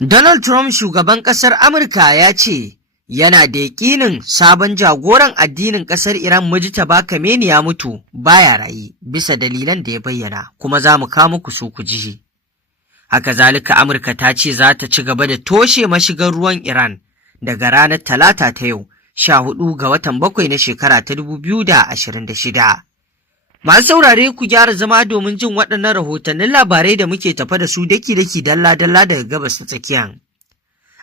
Donald Trump shugaban ƙasar Amurka ya ce yana da yaƙinin sabon jagoran addinin ƙasar Iran Mujtaba Khamenei ya mutu baya raye bisa dalilan da ya bayyana, kuma za mu kawo muku su ku ji. Haka zalika Amurka ta ce za ta ci gaba da toshe mashigar ruwan Iran daga ranar Talata ta yau 14 ga watan 7 na shekara ta 2026. Masu saurare ku gyara zama domin jin waɗannan rahotannin labarai da muke tafa da su daki-daki dalla-dalla daga gabas ta tsakiya.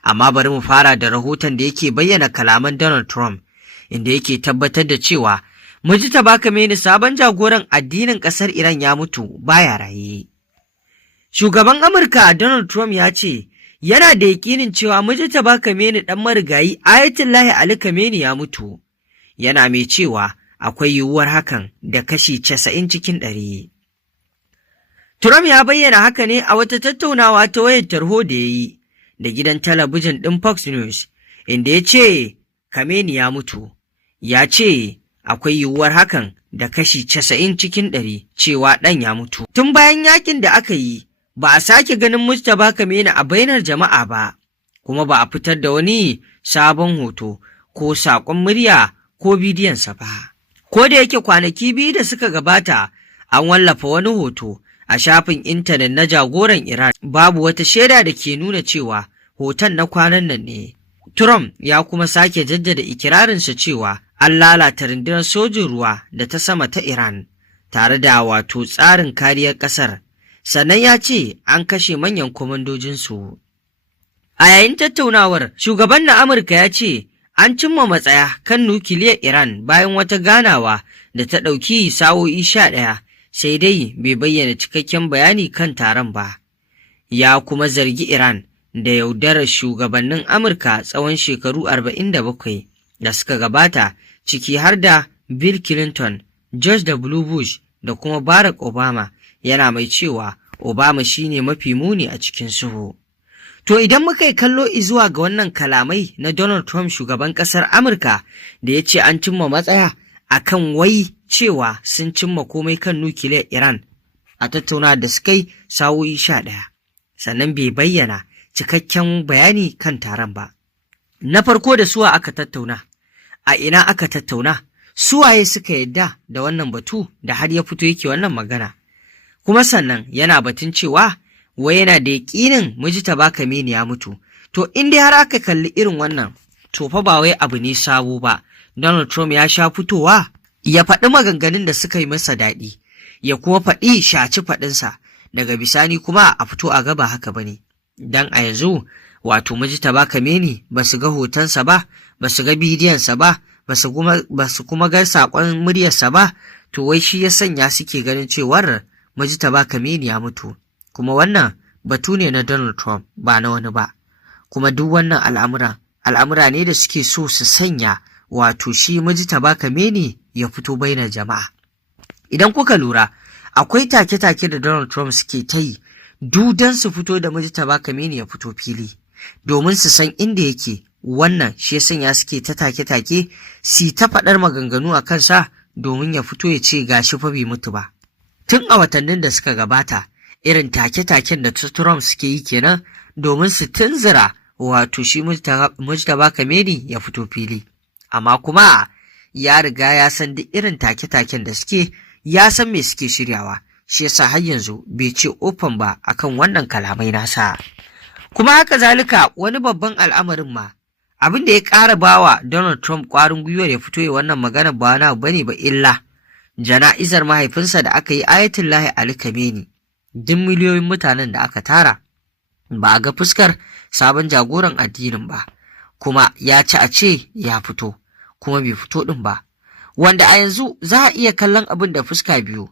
Amma bari mu fara da rahoton da yake bayyana kalaman Donald Trump, inda yake tabbatar da cewa Mujtaba Khamenei sabon jagoran addinin ƙasar Iran ya mutu baya raye. Shugaban Amurka Donald Trump ya ce yana da yaƙinin cewa Mujtaba Khamenei ɗan marigayi Ayatollah Ali Khamenei ya mutu, yana mai cewa akwai yiwuwar hakan da kashi 90 cikin 100. Trump ya bayyana haka ne a wata tattaunawa ta wayar tarho da ya yi da gidan talabijin ɗin Fox News, inda ya ce Khamenei ya mutu. Ya ce akwai yiwuwar hakan da kashi 90 cikin 100 cewa ɗan ya mutu. Tun bayan yakin da aka yi, ba a sake ganin Mujtaba Khamenei a bainar jama'a ba, kuma ba a fitar da wani sabon hoto ko saƙon murya ko bidiyonsa ba. Ko da yake kwanaki biyu da suka gabata an wallafa wani hoto a shafin intanet na jagoran Iran, babu wata shaida da ke nuna cewa hoton na kwanan nan ne. Trump ya kuma sake jaddada ikirarinsa cewa an lalata rundunar sojin ruwa da ta sama ta Iran tare da wato tsarin kariyar ƙasar, sannan ya ce an kashe manyan kwamandojinsu. A yayin tattaunawar, shugaban na Amurka ya ce an cimma matsaya kan nukiliyar Iran bayan wata ganawa da ta ɗauki sa'o'i 11, sai dai bai bayyana cikakken bayani kan taron ba. Ya kuma zargi Iran da yaudarar shugabannin Amurka tsawon shekaru 47 da suka gabata, ciki har da Bill Clinton, George W. Bush da kuma Barack Obama, yana mai cewa Obama shine mafi muni a cikin su. To idan muka yi kallo zuwa ga wannan kalamai na Donald Trump shugaban ƙasar Amurka da ya ce an cimma matsaya a kan wai cewa sun cimma komai kan nukiliyar Iran a tattauna da suka yi sa'o'i 11, sannan bai bayyana cikakken bayani kan taron ba. Na farko da suwa aka tattauna, a ina aka tattauna, suwaye suka yadda da wannan batu da har ya fito yake wannan magana. Kuma sannan yana batun cewa wai yana da yaƙinin Mujtaba Khamenei ya mutu. To in dai har aka kalli irin wannan, to fa ba wai abu ne sabo ba. Donald Trump ya sha fitowa ya faɗi maganganun da suka yi masa daɗi, ya kuma faɗi shaci faɗinsa, daga bisani kuma a fito a gaba haka bane. Dan a yanzu wato Mujtaba Khamenei ba su ga hotonsa ba, ba su ga bidiyonsa ba, ba su kuma ga saƙon muryarsa ba, to wai shi ya sanya suke ganin cewar Mujtaba Khamenei ya mutu. Kuma wannan batu ne na Donald Trump ba na wani ba, kuma duk wannan al'amura ne da suke so su sanya wato shi Mujtaba Khamenei ya fito bainar jama'a. Idan kuka lura, akwai take-take da Donald Trump suke ta yi dudan su fito da Mujtaba Khamenei ya fito fili, domin su san inda yake. Wannan shi ya sanya suke ta take-take si ta faɗar maganganu a kansa domin ya fito ya ce gashi fa bai mutu ba. Tun a watannin da suka gabata, irin take-taken da Trump suke yi kenan domin su tunzura wato shi Mujtaba Khamenei ya fito fili. Amma kuma ya riga ya san duk irin take-taken da suke, ya san me suke shiryawa, shi yasa har yanzu bai ce open ba akan wannan kalamai nasa. Kuma haka zalika wani babban al'amarin ma, abin da ya ƙara bawa Donald Trump ƙwarin gwiwar ya fito ya wannan magana ba wani abu bane ba illa jana'izar mahaifinsa da aka yi Ayatollah Ali Khamenei. Duk miliyoyin mutanen da aka tara, ba a ga fuskar sabon jagoran addinin ba, kuma ya ci a ce ya fito, kuma bai fito ɗin ba, wanda a yanzu za a iya kallon abin da fuska biyu.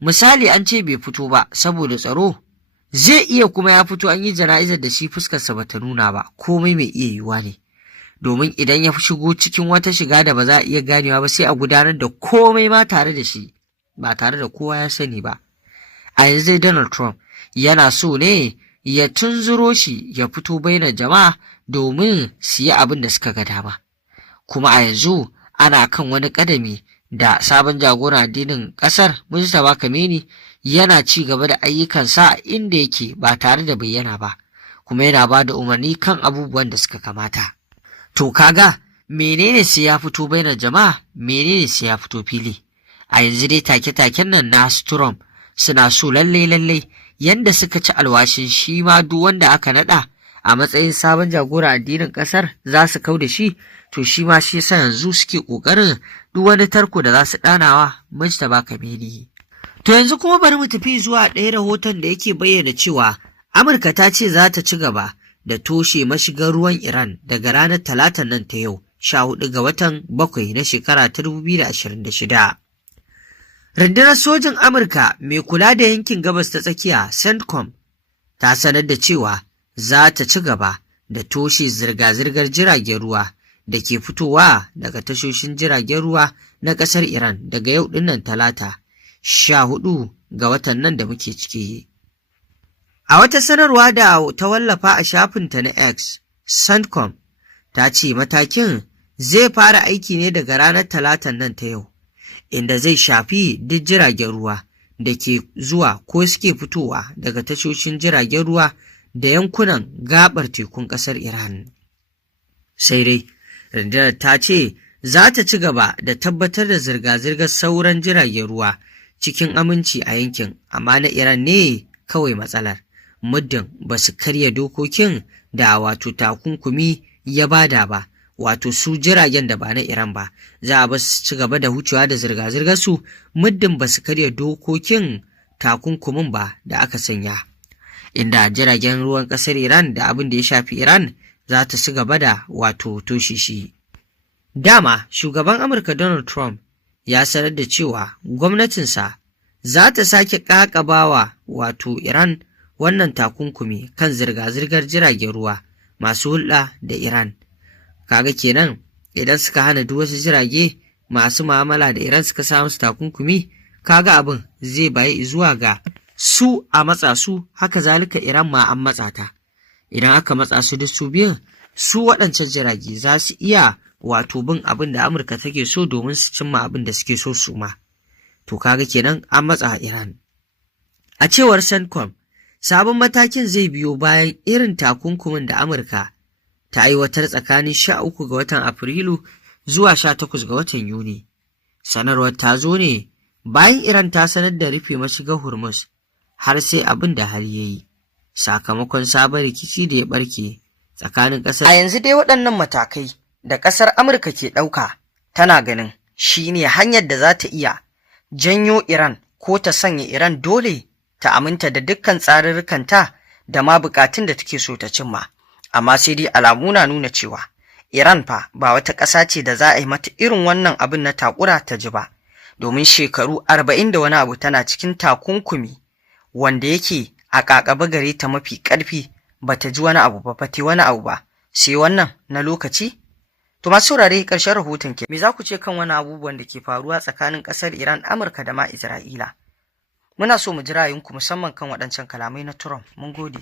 Misali an ce bai fito ba saboda tsaro, zai iya kuma ya fito an yi jana'izar da shi fuskarsa bata nuna ba, komai mai iya yiwuwa ne. Domin idan ya shigo cikin wata shiga da ba za a iya ganewa ba, sai a gudanar da komai ma tare da shi, ba tare da kowa ya sani ba. A yanzu dai Donald Trump yana so ne ya tunzuro shi ya fito bainar jama'a domin su yi abin da suka ga dama. Kuma a yanzu ana kan wani ƙadami da sabon jagoran addinin ƙasar Mujtaba Khamenei yana ci gaba da ayyukansa inda yake ba tare da bayyana ba. kuma yana ba da umarni kan abubuwan da suka kamata. To kaga menene sai ya fito bainar jama'a, menene sai ya fito fili. A yanzu dai take-taken nan na Trump suna so lalle yanda suka ci alwashin shi ma duk wanda aka naɗa a matsayin sabon jagora addinin ƙasar za su kau da shi, to shi ma shi yasa yanzu suke ƙoƙarin duk wani tarko da za su ɗanawa Mujtaba Kameni. To yanzu kuma bari mu tafi zuwa ɗaya rahoton da yake bayyana cewa Amurka ta ce za ta ci gaba da toshe mashigar ruwan Iran daga ranar Talatan nan ta yau, 14 ga watan 7 na shekara ta 2026. Rundunar sojin Amurka mai kula da yankin gabas ta tsakiya CENTCOM ta sanar da cewa za ta ci gaba da toshe zirga-zirgar jiragen ruwa da ke fitowa daga tashoshin jiragen ruwa na ƙasar Iran daga yau ɗinnan Talata 14 ga watan nan da muke ciki. A wata sanarwa da ta wallafa a shafinta na X, CENTCOM ta ce matakin zai fara aiki ne daga ranar Talatan nan ta yau, inda zai shafi duk jiragen ruwa da ke zuwa ko suke fitowa daga tashoshin jiragen ruwa da yankunan gabar tekun ƙasar Iran. Sai dai, rundunar ta ce za ta ci gaba da tabbatar da zirga-zirgar sauran jiragen ruwa cikin aminci a yankin, amma na Iran ne kawai matsalar. Muddin ba su karya dokokin da wato takunkumi ya bada ba, wato su jiragen da ba na Iran ba, za a ba su ci gaba da wucewa da zirga-zirgar su muddin ba su karya dokokin takunkumin ba da aka sanya. Inda jiragen ruwan ƙasar Iran da abin da ya shafi Iran za ta ci gaba da wato toshe shi. Dama shugaban Amurka Donald Trump ya sanar da cewa gwamnatinsa za ta sake ƙaƙabawa wato Iran wannan takunkumi kan zirga-zirgar jiragen ruwa masu hulɗa da Iran. Kaga kenan idan suka hana duk wasu jirage masu mu'amala da Iran suka sa musu takunkumi, kaga abin zai bayi zuwa ga su a matsa su, haka zalika Iran ma an matsa ta. Idan aka matsa su duk su biyun, su waɗancan jirage za su iya wato bin abin da Amurka take so domin su cimma abin da suke so su ma. To kaga kenan an matsa Iran. A cewar CENTCOM, sabon matakin zai biyo bayan irin takunkumin da Amurka ta aiwatar tsakanin 13 ga watan Afrilu zuwa 18 ga watan Yuni. Sanarwar ta zo ne bayan Iran ta sanar da rufe mashigar Hormuz har sai abin da hali ya yi, sakamakon sabon rikici da ya barke tsakanin ƙasar. A yanzu dai waɗannan matakai da ƙasar Amurka ke ɗauka tana ganin shi ne hanyar da za ta iya janyo Iran ko ta sanya Iran dole ta aminta da dukkan tsarurrukanta da ma bukatun da take so ta cimma. Amma sai dai alamu na nuna cewa Iran fa ba wata ƙasa ce da za a yi mata irin wannan abin na takura ta ji ba, domin shekaru 40 da wani abu tana cikin takunkumi wanda yake a ƙaƙaba gare ta mafi ƙarfi, ba ta ji wani abu ba, ba ta wani abu ba, sai wannan na lokaci. To masu saurare, ƙarshen rahoton ke. Me za ku ce kan wani abubuwan da ke faruwa tsakanin ƙasar Iran, Amurka da ma Isra'ila? Muna so mu ji ra'ayinku musamman kan waɗancan kalamai na Trump. Mun gode.